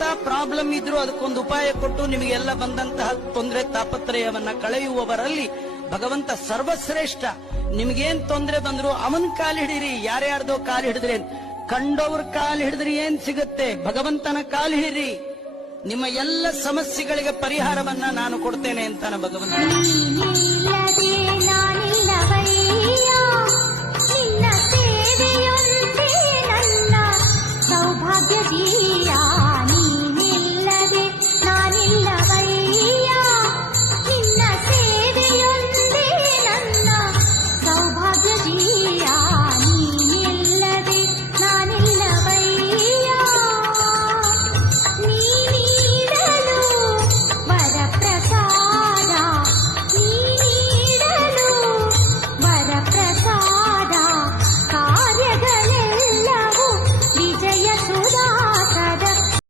ಎಂತ ಪ್ರಾಬ್ಲಮ್ ಇದ್ರೂ ಅದಕ್ಕೊಂದು ಉಪಾಯ ಕೊಟ್ಟು ನಿಮಗೆಲ್ಲ ಬಂದಂತಹ ತೊಂದರೆ ತಾಪತ್ರಯವನ್ನ ಕಳೆಯುವವರಲ್ಲಿ ಭಗವಂತ ಸರ್ವಶ್ರೇಷ್ಠ. ನಿಮ್ಗೇನ್ ತೊಂದರೆ ಬಂದ್ರು ಅವನ್ ಕಾಲು ಹಿಡೀರಿ, ಯಾರ್ಯಾರ್ದೋ ಕಾಲು ಹಿಡಿದ್ರೆ ಕಂಡವ್ರ ಕಾಲು ಹಿಡಿದ್ರಿ ಏನ್ ಸಿಗುತ್ತೆ? ಭಗವಂತನ ಕಾಲು ಹಿಡೀರಿ, ನಿಮ್ಮ ಎಲ್ಲ ಸಮಸ್ಯೆಗಳಿಗೆ ಪರಿಹಾರವನ್ನ ನಾನು ಕೊಡ್ತೇನೆ ಅಂತಾನ ಭಗವಂತ.